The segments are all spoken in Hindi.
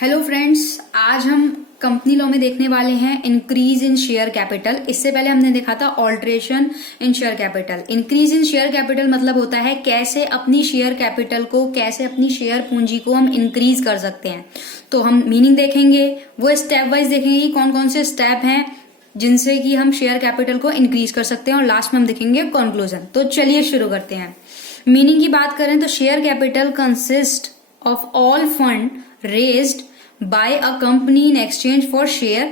हेलो फ्रेंड्स, आज हम कंपनी लॉ में देखने वाले हैं इंक्रीज इन शेयर कैपिटल। इससे पहले हमने देखा था alteration in share capital. Increase in share capital मतलब होता है कैसे अपनी शेयर कैपिटल को, कैसे अपनी शेयर पूंजी को हम इंक्रीज कर सकते हैं। तो हम मीनिंग देखेंगे, वो स्टेप वाइज देखेंगे कि कौन कौन से स्टेप हैं जिनसे कि हम शेयर कैपिटल को इंक्रीज कर सकते हैं, और लास्ट में हम देखेंगे कंक्लूजन। तो चलिए शुरू करते हैं। मीनिंग की बात करें तो share capital consist of all fund raised by a company in exchange for share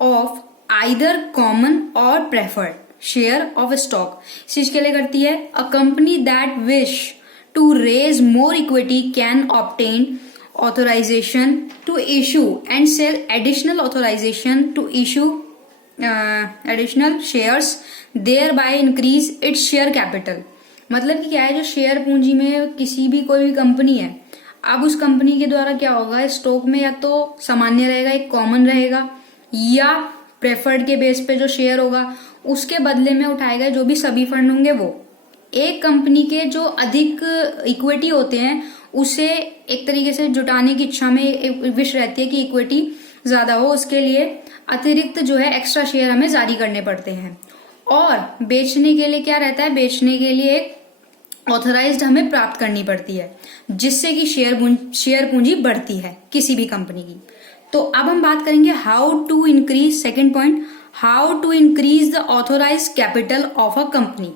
of either common or preferred share of stock। इस चीज के लिए करती है a company that wish to raise more equity can obtain authorization to issue and sell additional authorization to issue additional shares thereby increase its share capital। मतलब कि क्या है, जो शेयर पूंजी में किसी भी कोई भी कंपनी है, अब उस कंपनी के द्वारा क्या होगा, स्टॉक में या तो सामान्य रहेगा, एक कॉमन रहेगा, या प्रेफर्ड के बेस पे जो शेयर होगा उसके बदले में उठाएगा जो भी सभी फंड होंगे। वो एक कंपनी के जो अधिक इक्विटी होते हैं उसे एक तरीके से जुटाने की इच्छा में एक विश रहती है कि इक्विटी ज्यादा हो, उसके लिए अतिरिक्त जो है एक्स्ट्रा शेयर हमें जारी करने पड़ते हैं। और बेचने के लिए क्या रहता है, बेचने के लिए एक ऑथराइज्ड हमें प्राप्त करनी पड़ती है, जिससे कि शेयर पूंजी बढ़ती है किसी भी कंपनी की। तो अब हम बात करेंगे how to increase, second point, how to increase the authorise capital of a company.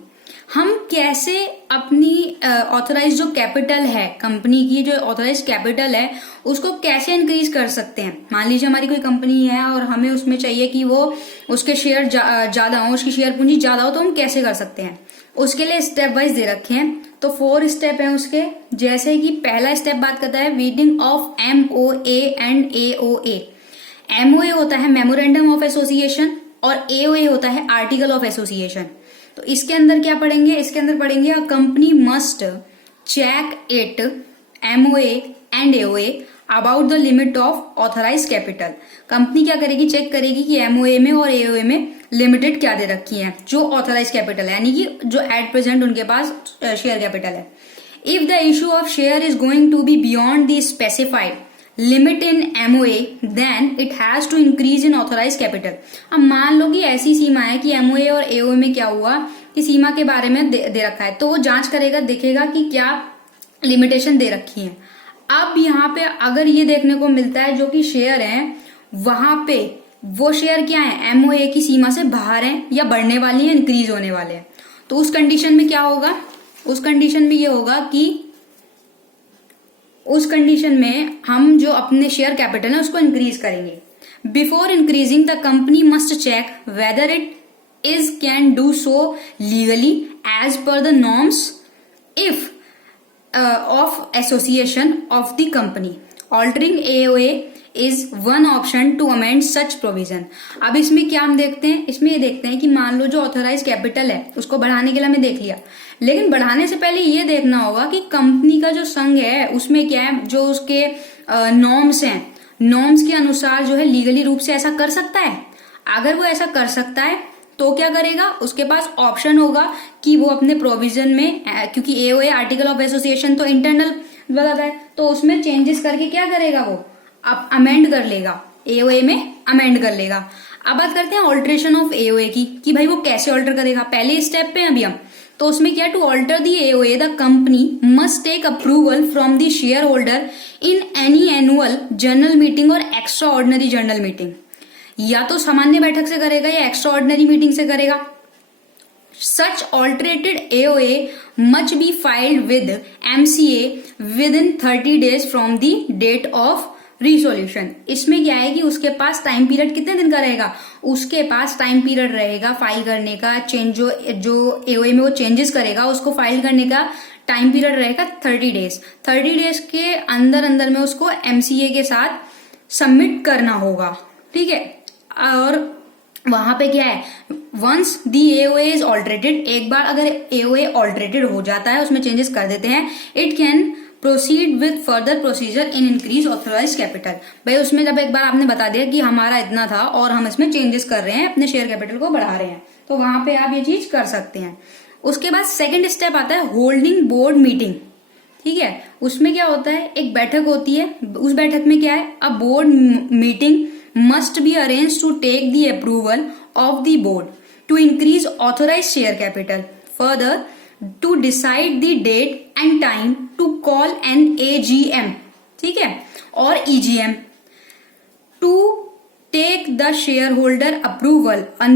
हम कैसे अपनी ऑथोराइज जो कैपिटल है कंपनी की, जो ऑथोराइज कैपिटल है उसको कैसे इंक्रीज कर सकते हैं। मान लीजिए हमारी कोई कंपनी है और हमें उसमें चाहिए कि वो उसके शेयर ज्यादा हो, उसकी शेयर पूंजी ज्यादा हो, तो हम कैसे कर सकते हैं, उसके लिए स्टेप वाइज दे रखे हैं। तो 4 स्टेप हैं उसके। जैसे कि पहला स्टेप बात करता है meeting of MOA and AOA। MOA होता है मेमोरेंडम ऑफ एसोसिएशन और AOA होता है आर्टिकल ऑफ एसोसिएशन। तो इसके अंदर क्या पढ़ेंगे, इसके अंदर पढ़ेंगे a company must check it MOA and AOA about the limit of authorise capital. Company क्या करेगी, चेक करेगी कि MOA में और AOA में लिमिटेड क्या दे रखी है, जो ऑथराइज कैपिटल है, यानी कि जो एट प्रेजेंट उनके पास शेयर कैपिटल है। If the issue of share is going to be beyond the specified limit in MOA then it has to increase in authorise capital. अब मान लो कि ऐसी सीमा है कि MOA और AOA में क्या हुआ कि सीमा के बारे में दे रखा है, तो वो जांच करेगा, देखेगा कि क्या लिमिटेशन दे रखी है। अब यहाँ पे अगर ये देखने को मिलता है जो कि शेयर है, वहां पे वो शेयर क्या है, MOA की सीमा से बाहर है या बढ़ने वाली है, इंक्रीज होने वाले हैं, तो उस कंडीशन में क्या होगा, उस कंडीशन में ये होगा कि उस कंडीशन में हम जो अपने शेयर कैपिटल है उसको इंक्रीज करेंगे। Before increasing the company must check whether it is can do so legally as per the norms if of association of the company. Altering AOA is one option to amend such provision. अब इसमें क्या हम देखते हैं, इसमें ये देखते हैं कि मान लो जो ऑथराइज कैपिटल है उसको बढ़ाने के लिए हमें देख लिया, लेकिन बढ़ाने से पहले ये देखना होगा कि कंपनी का जो संघ है उसमें क्या है, जो उसके नॉर्म्स हैं, नॉर्म्स के अनुसार जो है लीगली रूप से ऐसा कर सकता है। अगर वो ऐसा कर सकता है तो क्या करेगा, उसके पास ऑप्शन होगा कि वो अपने प्रोविजन में, क्योंकि AOA आर्टिकल ऑफ एसोसिएशन तो इंटरनल वाला है, तो उसमें चेंजेस करके क्या करेगा, वो अब अमेंड कर लेगा, AOA में अमेंड कर लेगा। अब बात करते हैं ऑल्ट्रेशन ऑफ AOA की, कि भाई वो कैसे ऑल्टर करेगा। पहले स्टेप पे अभी हम, तो उसमें क्या, to alter the AOA the company must take approval from the share holder in any annual general meeting और एक्स्ट्रा ऑर्डिनरी जनरल मीटिंग। या तो सामान्य बैठक से करेगा या एक्स्ट्रा ऑर्डिनरी मीटिंग से करेगा। Such altered AOA must be filed with MCA within 30 days from the date of resolution. इसमें क्या है कि उसके पास टाइम पीरियड कितने दिन का रहेगा, उसके पास टाइम पीरियड रहेगा फाइल करने का, चेंज जो AOA में वो चेंजेस करेगा उसको फाइल करने का टाइम पीरियड रहेगा 30 days। 30 days के अंदर अंदर में उसको MCA के साथ सबमिट करना होगा, ठीक है। और वहां पे क्या है, वंस दी AOA इज ऑल्टरेटेड, एक बार अगर AOA ऑल्टरेटेड हो जाता है, उसमें चेंजेस कर देते हैं, it can proceed with further procedure in increase authorise capital. भाई उसमें जब एक बार आपने बता दिया कि हमारा इतना था और हम इसमें चेंजेस कर रहे हैं, अपने शेयर कैपिटल को बढ़ा रहे हैं, तो वहां पे आप ये चीज कर सकते हैं। उसके बाद सेकंड स्टेप आता है होल्डिंग बोर्ड मीटिंग। ठीक है, उसमें क्या होता है, एक बैठक होती है, उस बैठक में क्या है, a board meeting must be arrange to take the approval of the board to increase authorise share capital, further to decide the date and time to call an AGM, ठीक है, और EGM to take the share holder approval, a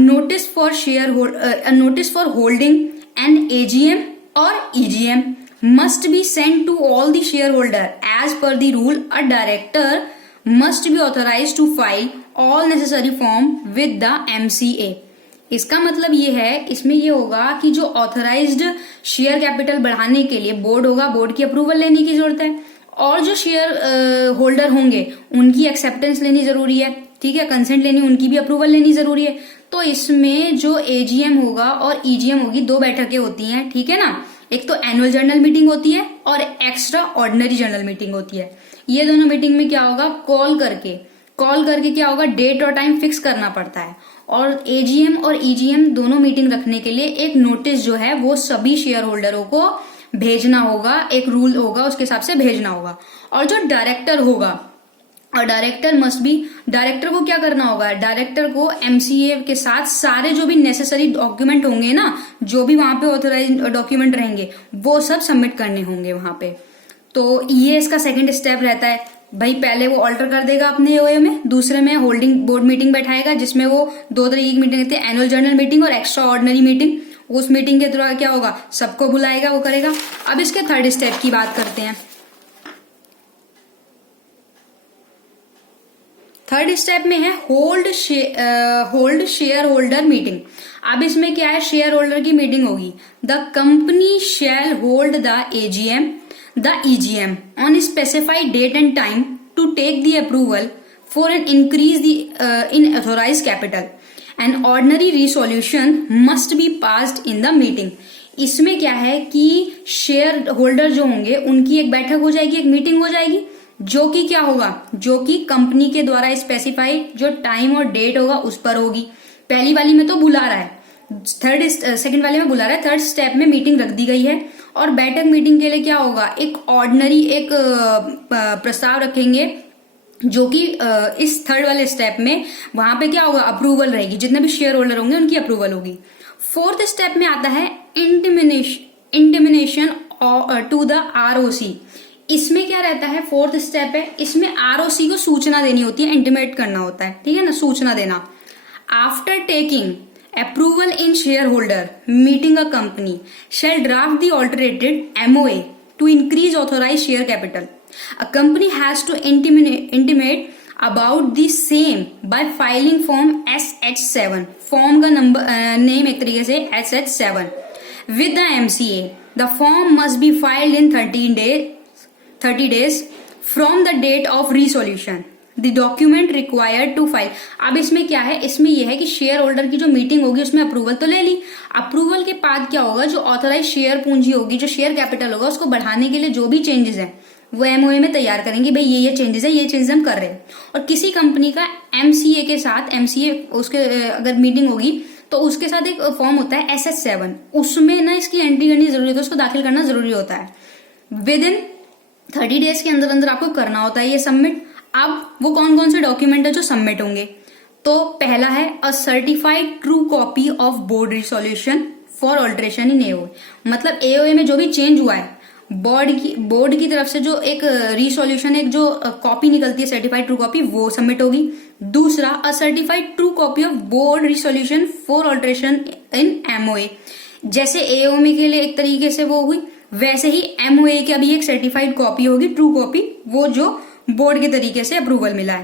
notice for holding an AGM or EGM must be sent to all the shareholder as per the rule. A director must be authorized to file all necessary form with the MCA. इसका मतलब ये है, इसमें ये होगा कि जो ऑथराइज्ड शेयर कैपिटल बढ़ाने के लिए बोर्ड होगा, बोर्ड की अप्रूवल लेने की जरूरत है, और जो शेयर होल्डर होंगे उनकी एक्सेप्टेंस लेनी जरूरी है, ठीक है, कंसेंट लेनी, उनकी भी अप्रूवल लेनी जरूरी है। तो इसमें जो AGM होगा और EGM होगी, दो बैठकें होती हैं, ठीक है ना, एक तो एनुअल जनरल मीटिंग होती है और एक्स्ट्रा ऑर्डिनरी जनरल मीटिंग होती है। ये दोनों मीटिंग में क्या होगा, कॉल करके क्या होगा, डेट और टाइम फिक्स करना पड़ता है, और AGM और EGM दोनों मीटिंग रखने के लिए एक नोटिस जो है वो सभी शेयर होल्डरों को भेजना होगा, एक रूल होगा उसके हिसाब से भेजना होगा। और जो डायरेक्टर होगा, और डायरेक्टर को क्या करना होगा, डायरेक्टर को MCA के साथ सारे जो भी नेसेसरी डॉक्यूमेंट होंगे ना, जो भी वहां पे ऑथराइज डॉक्यूमेंट रहेंगे वो सब सबमिट करने होंगे वहां पे। तो ये इसका सेकंड स्टेप रहता है भाई, पहले वो ऑल्टर कर देगा अपने OA में, दूसरे में होल्डिंग बोर्ड मीटिंग बैठाएगा जिसमें वो दो तरीके की मीटिंग रहती है, एनुअल जनरल मीटिंग और एक्स्ट्रा ऑर्डिनरी मीटिंग। उस मीटिंग के द्वारा क्या होगा, सबको बुलाएगा, वो करेगा। अब इसके थर्ड स्टेप की बात करते हैं। थर्ड स्टेप में है होल्ड शेयर होल्डर मीटिंग। अब इसमें क्या है, शेयर होल्डर की मीटिंग होगी। The company shall hold the AGM the EGM on a specified date and time to take the approval for an increase in authorized capital. An ordinary resolution must be passed in the meeting. इसमें क्या है कि शेयर होल्डर जो होंगे उनकी एक बैठक हो जाएगी, एक मीटिंग हो जाएगी, जो कि क्या होगा, जो कि कंपनी के द्वारा स्पेसिफाइड जो टाइम और डेट होगा उस पर होगी। पहली वाली में तो बुला रहा है, सेकंड वाले में बुला रहा है, थर्ड स्टेप में मीटिंग रख दी गई है। और बैठक मीटिंग के लिए क्या होगा, एक ऑर्डिनरी एक प्रस्ताव रखेंगे, जो कि इस थर्ड वाले स्टेप में वहां पे क्या होगा, अप्रूवल रहेगी, जितने भी शेयर होल्डर होंगे उनकी अप्रूवल होगी। फोर्थ स्टेप में आता है इंटिमिनेशन टू द ROC। इसमें क्या रहता है, फोर्थ स्टेप है, इसमें ROC को सूचना देनी होती है, इंटीमेट करना होता है, ठीक है ना, सूचना देना। After taking approval in shareholder meeting, a company shall draft the alterated MOA to increase authorized share capital. A company has to intimate about the same by filing form SH7, form का name एक तरीके से SH7 with the MCA. The form must be filed in 30 days from the date of resolution. The document required to file. अब इसमें क्या है, इसमें यह है कि शेयर होल्डर की जो मीटिंग होगी उसमें अप्रूवल तो ले ली, अप्रूवल के बाद क्या होगा, जो ऑथराइज शेयर पूंजी होगी, जो शेयर कैपिटल होगा, उसको बढ़ाने के लिए जो भी चेंजेस है वो MOA में तैयार करेंगे, भाई ये चेंजेस है, ये चेंजेस हम कर रहे हैं। और किसी कंपनी का MCA के साथ, MCA उसके अगर मीटिंग होगी तो उसके साथ एक फॉर्म होता है SH7, उसमें ना इसकी एंट्री करनी जरूरी होती है, उसको दाखिल करना जरूरी होता है। विद इन 30 डेज के अंदर आपको करना होता है ये सबमिट। अब वो कौन कौन से डॉक्यूमेंट है जो सबमिट होंगे, तो पहला है a certified true copy of board for alteration in AOA। मतलब AOA में जो भी चेंज हुआ है, बोर्ड की तरफ से जो एक रिसोल्यूशन, एक जो कॉपी निकलती है सर्टिफाइड ट्रू कॉपी, वो सबमिट होगी। दूसरा a certified true copy of board resolution for alteration in MOA। जैसे AOA के लिए एक तरीके से वो हुई, वैसे ही MOA की अभी एक सर्टिफाइड कॉपी होगी, ट्रू कॉपी, वो जो बोर्ड के तरीके से अप्रूवल मिला है।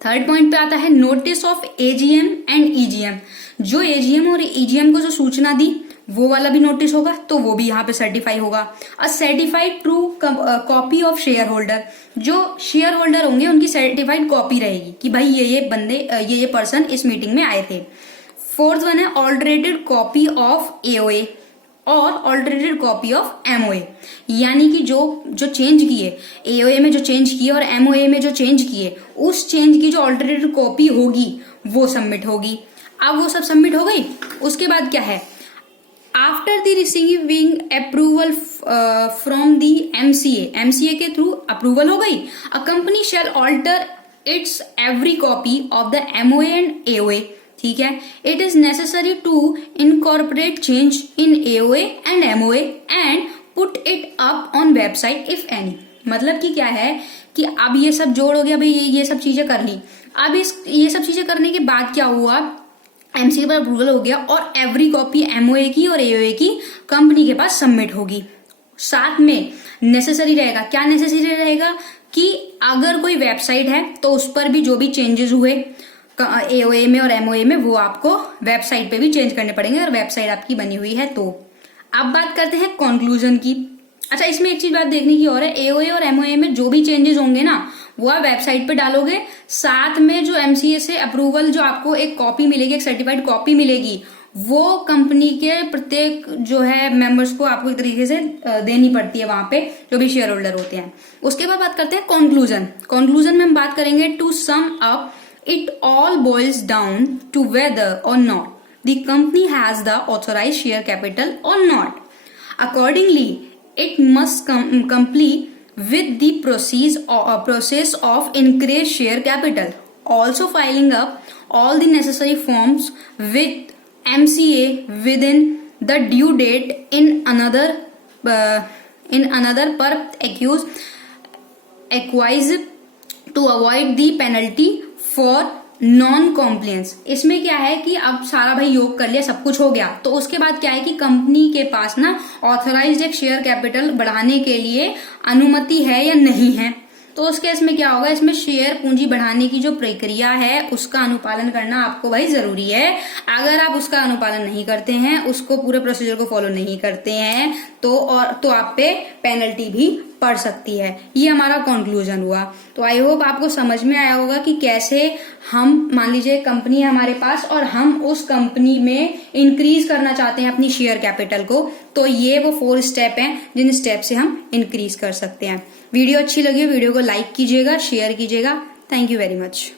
थर्ड पॉइंट पे आता है notice of AGM and EGM। जो AGM और EGM को जो सूचना दी वो वाला भी नोटिस होगा, तो वो भी यहाँ पे सर्टिफाई होगा। A certified true copy of share holder, जो शेयर होल्डर होंगे उनकी सर्टिफाइड कॉपी रहेगी कि भाई ये बंदे, ये पर्सन इस मीटिंग में आए थे। फोर्थ वन है ऑल्टरेटेड कॉपी ऑफ AOA और ऑल्टरेटेड कॉपी ऑफ MOA, यानी कि जो चेंज किए, AOA में जो चेंज किए और MOA में जो चेंज किए, उस चेंज की जो ऑल्टरेटेड कॉपी होगी वो सबमिट होगी। अब वो सब सबमिट हो गई, उसके बाद क्या है, after the receiving approval from the MCA के थ्रू अप्रूवल हो गई, a company shall alter its every copy of the MOA and AOA. ठीक है, it is necessary to incorporate change in AOA and MOA and put it up on website if any. मतलब कि क्या है कि अब ये सब जोड़ हो गया भाई, ये सब चीजें कर ली। अब ये सब चीजें करने के बाद क्या हुआ, एमसीए पर अप्रूवल हो गया और एवरी कॉपी एमओए की और एओए की कंपनी के पास सबमिट होगी। साथ में नेसेसरी रहेगा, क्या नेसेसरी रहेगा कि अगर कोई वेबसाइट है तो उस पर भी जो भी चेंजेस हुए एओए में और एमओए में वो आपको वेबसाइट पे भी चेंज करने पड़ेंगे अगर वेबसाइट आपकी बनी हुई है तो। अब बात करते हैं कंक्लूजन की। अच्छा, इसमें एक चीज बात देखने की और है, एओए और एमओए में जो भी चेंजेस होंगे ना वो आप वेबसाइट पे डालोगे, साथ में जो एमसीए से अप्रूवल जो आपको एक कॉपी मिलेगी, एक सर्टिफाइड कॉपी मिलेगी, वो कंपनी के प्रत्येक जो है मेंबर्स को आपको एक तरीके से देनी पड़ती है वहां पे जो भी शेयर होल्डर होते हैं। उसके बाद बात करते हैं कंक्लूजन। कंक्लूजन में हम बात करेंगे to sum up it all boils down to whether or not the company has the authorised share capital or not. Accordingly it must complete with the process of increased share capital, also filing up all the necessary forms with MCA within the due date in another per acquise to avoid the penalty for non compliance. इसमें क्या है कि अब सारा भाई योग कर लिया, सब कुछ हो गया, तो उसके बाद क्या है कि कंपनी के पास ना ऑथराइज्ड एक शेयर कैपिटल बढ़ाने के लिए अनुमति है या नहीं है। तो उस केस में क्या होगा, इसमें शेयर पूंजी बढ़ाने की जो प्रक्रिया है उसका अनुपालन करना आपको भाई जरूरी है। अगर आप उसका अनुपालन नहीं करते हैं, उसको पूरे प्रोसीजर को फॉलो नहीं करते हैं तो आप पे पेनल्टी भी पड़ सकती है। ये हमारा कंक्लूजन हुआ। तो आई होप आपको समझ में आया होगा कि कैसे हम, मान लीजिए कंपनी है हमारे पास और हम उस कंपनी में इंक्रीज करना चाहते हैं अपनी शेयर कैपिटल को, तो ये वो 4 स्टेप हैं जिन स्टेप से हम इंक्रीज कर सकते हैं। वीडियो अच्छी लगी वीडियो को लाइक कीजिएगा, शेयर कीजिएगा। Thank you very much.